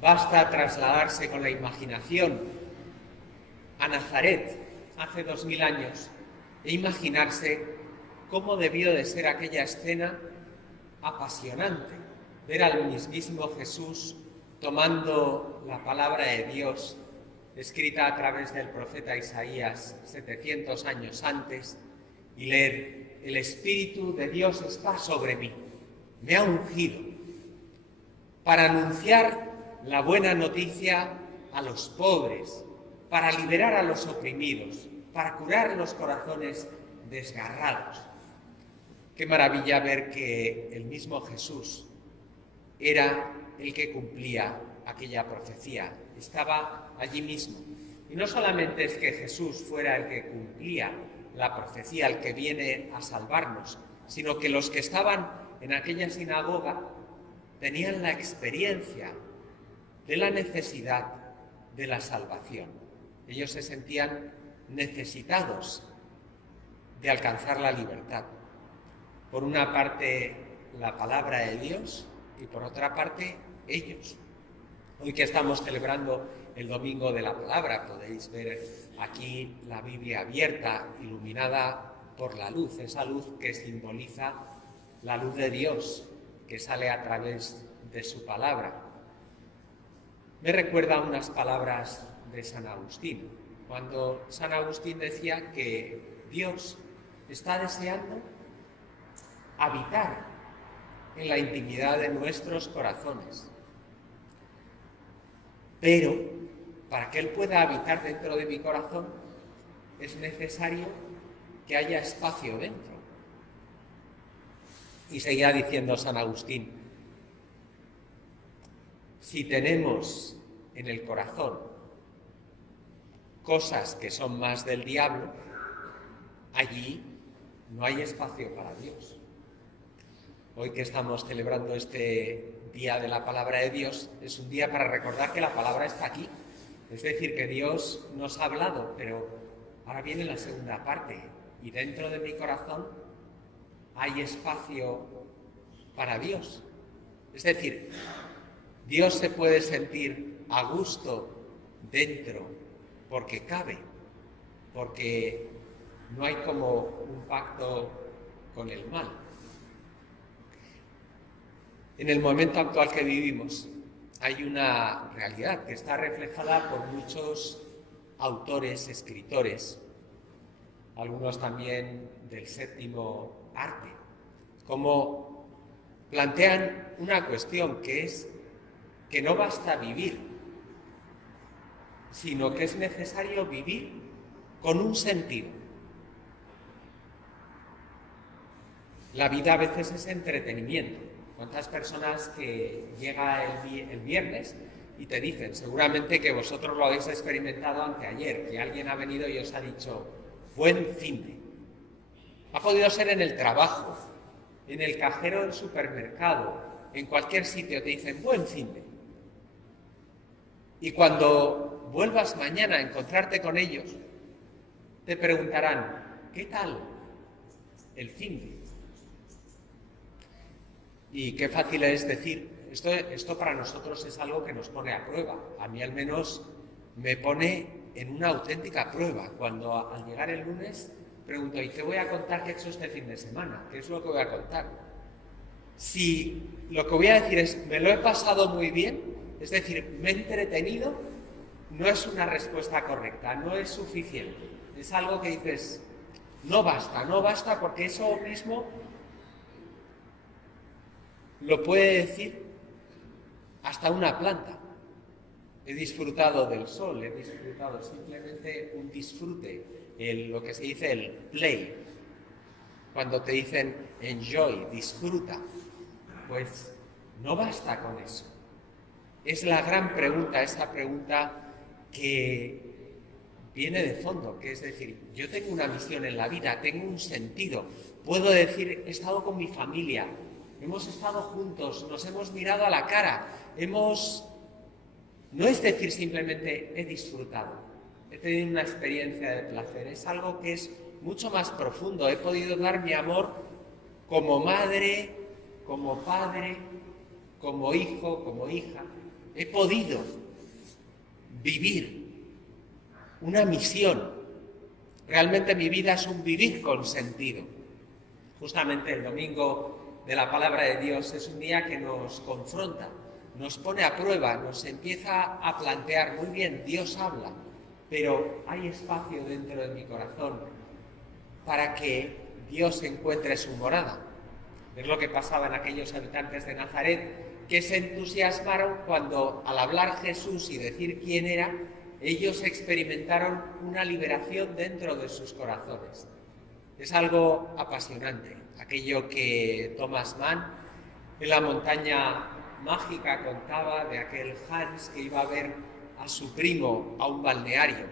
Basta trasladarse con la imaginación a Nazaret hace 2000 años e imaginarse cómo debió de ser aquella escena apasionante. Ver al mismísimo Jesús tomando la palabra de Dios escrita a través del profeta Isaías 700 años antes y leer: el Espíritu de Dios está sobre mí, me ha ungido para anunciar la buena noticia a los pobres, para liberar a los oprimidos, para curar los corazones desgarrados. Qué maravilla ver que el mismo Jesús era el que cumplía aquella profecía, estaba allí mismo. Y no solamente es que Jesús fuera el que cumplía la profecía, el que viene a salvarnos, sino que los que estaban en aquella sinagoga tenían la experiencia de la necesidad de la salvación. Ellos se sentían necesitados de alcanzar la libertad. Por una parte, la palabra de Dios, y por otra parte, ellos. Hoy que estamos celebrando el Domingo de la Palabra, podéis ver aquí la Biblia abierta, iluminada por la luz, esa luz que simboliza la luz de Dios, que sale a través de su palabra. Me recuerda unas palabras de San Agustín, cuando San Agustín decía que Dios está deseando habitar en la intimidad de nuestros corazones. Pero para que Él pueda habitar dentro de mi corazón es necesario que haya espacio dentro. Y seguía diciendo San Agustín: si tenemos en el corazón cosas que son más del diablo, allí no hay espacio para Dios. Hoy que estamos celebrando este Día de la Palabra de Dios, es un día para recordar que la palabra está aquí. Es decir, que Dios nos ha hablado, pero ahora viene la segunda parte. Y dentro de mi corazón hay espacio para Dios. Es decir, Dios se puede sentir a gusto dentro porque cabe, porque no hay como un pacto con el mal. En el momento actual que vivimos hay una realidad que está reflejada por muchos autores, escritores, algunos también del séptimo arte, como plantean una cuestión que es que no basta vivir, sino que es necesario vivir con un sentido. La vida a veces es entretenimiento. ¿Cuántas personas que llega el viernes y te dicen, seguramente que vosotros lo habéis experimentado anteayer, que alguien ha venido y os ha dicho, buen finde? Ha podido ser en el trabajo, en el cajero del supermercado, en cualquier sitio te dicen, buen finde. Y cuando vuelvas mañana a encontrarte con ellos, te preguntarán, ¿qué tal el finde? Y qué fácil es decir, esto para nosotros es algo que nos pone a prueba. A mí al menos me pone en una auténtica prueba. Cuando al llegar el lunes pregunto, ¿y qué voy a contar que he hecho este fin de semana? ¿Qué es lo que voy a contar? Si lo que voy a decir es, me lo he pasado muy bien, es decir, me he entretenido, no es una respuesta correcta, no es suficiente. Es algo que dices, no basta, porque eso mismo lo puede decir hasta una planta. He disfrutado del sol, he disfrutado simplemente un disfrute, lo que se dice el play. Cuando te dicen enjoy, disfruta, pues no basta con eso. Es la gran pregunta, esa pregunta que viene de fondo, que es decir, yo tengo una misión en la vida, tengo un sentido, puedo decir, he estado con mi familia, hemos estado juntos, nos hemos mirado a la cara, no es decir simplemente he disfrutado, he tenido una experiencia de placer, es algo que es mucho más profundo, he podido dar mi amor como madre, como padre, como hijo, como hija, he podido vivir una misión. Realmente mi vida es un vivir con sentido. Justamente el domingo de la palabra de Dios es un día que nos confronta, nos pone a prueba, nos empieza a plantear, muy bien, Dios habla, pero hay espacio dentro de mi corazón para que Dios encuentre su morada. Es lo que pasaba en aquellos habitantes de Nazaret, que se entusiasmaron cuando, al hablar Jesús y decir quién era, ellos experimentaron una liberación dentro de sus corazones. Es algo apasionante, aquello que Thomas Mann en la montaña mágica contaba de aquel Hans que iba a ver a su primo a un balneario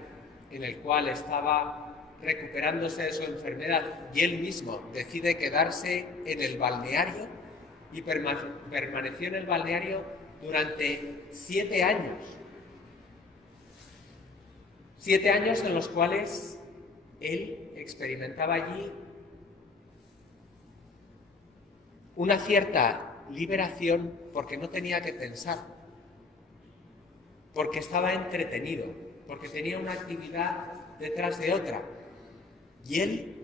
en el cual estaba recuperándose de su enfermedad y él mismo decide quedarse en el balneario y permaneció en el balneario durante 7 años. 7 años en los cuales él experimentaba allí una cierta liberación porque no tenía que pensar, porque estaba entretenido, porque tenía una actividad detrás de otra. Y él,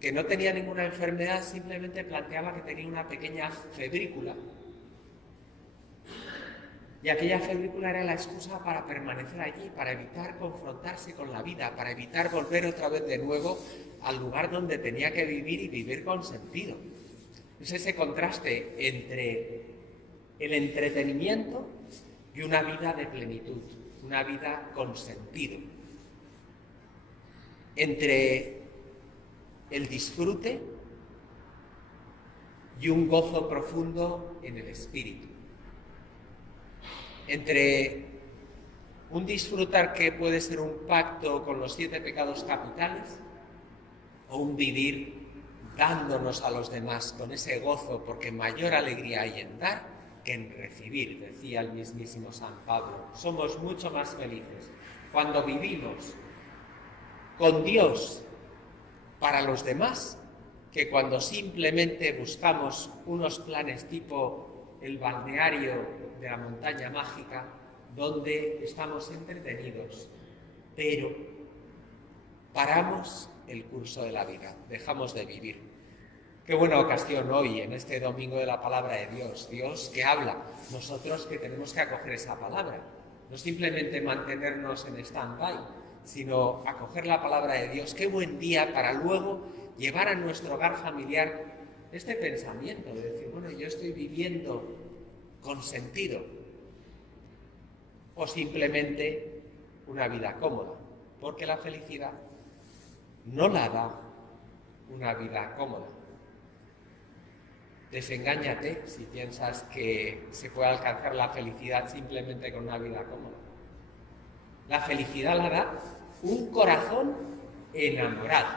que no tenía ninguna enfermedad, simplemente planteaba que tenía una pequeña febrícula. Y aquella febrícula era la excusa para permanecer allí, para evitar confrontarse con la vida, para evitar volver otra vez de nuevo al lugar donde tenía que vivir y vivir con sentido. Es ese contraste entre el entretenimiento y una vida de plenitud, una vida con sentido. Entre el disfrute y un gozo profundo en el espíritu. Entre un disfrutar que puede ser un pacto con los 7 pecados capitales o un vivir dándonos a los demás con ese gozo, porque mayor alegría hay en dar que en recibir, decía el mismísimo San Pablo. Somos mucho más felices cuando vivimos con Dios para los demás que cuando simplemente buscamos unos planes tipo el balneario de la montaña mágica, donde estamos entretenidos, pero paramos el curso de la vida, dejamos de vivir. Qué buena ocasión hoy, en este domingo de la palabra de Dios, Dios que habla, nosotros que tenemos que acoger esa palabra, no simplemente mantenernos en stand-by, sino acoger la palabra de Dios. Qué buen día para luego llevar a nuestro hogar familiar este pensamiento de decir, bueno, yo estoy viviendo con sentido, o simplemente una vida cómoda, porque la felicidad no la da una vida cómoda. Desengáñate si piensas que se puede alcanzar la felicidad simplemente con una vida cómoda. La felicidad la da un corazón enamorado,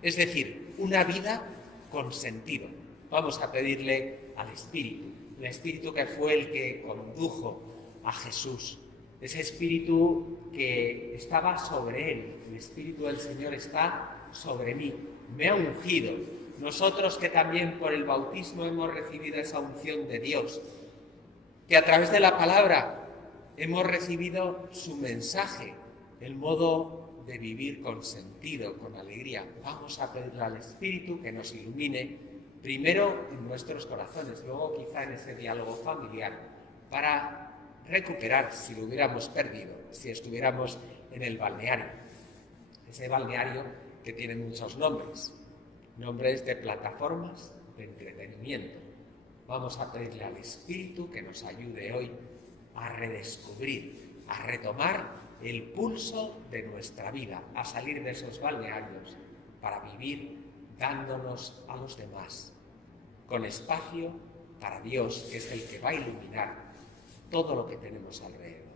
es decir, una vida con sentido. Vamos a pedirle al Espíritu, el Espíritu que fue el que condujo a Jesús, ese Espíritu que estaba sobre él. El Espíritu del Señor está sobre mí, me ha ungido. Nosotros que también por el bautismo hemos recibido esa unción de Dios, que a través de la palabra hemos recibido su mensaje, el modo de vivir con sentido, con alegría. Vamos a pedirle al Espíritu que nos ilumine, primero en nuestros corazones, luego quizá en ese diálogo familiar, para recuperar, si lo hubiéramos perdido, si estuviéramos en el balneario. Ese balneario que tiene muchos nombres, nombres de plataformas de entretenimiento. Vamos a pedirle al Espíritu que nos ayude hoy a redescubrir, a retomar el pulso de nuestra vida, a salir de esos balnearios para vivir dándonos a los demás, con espacio para Dios, que es el que va a iluminar todo lo que tenemos alrededor.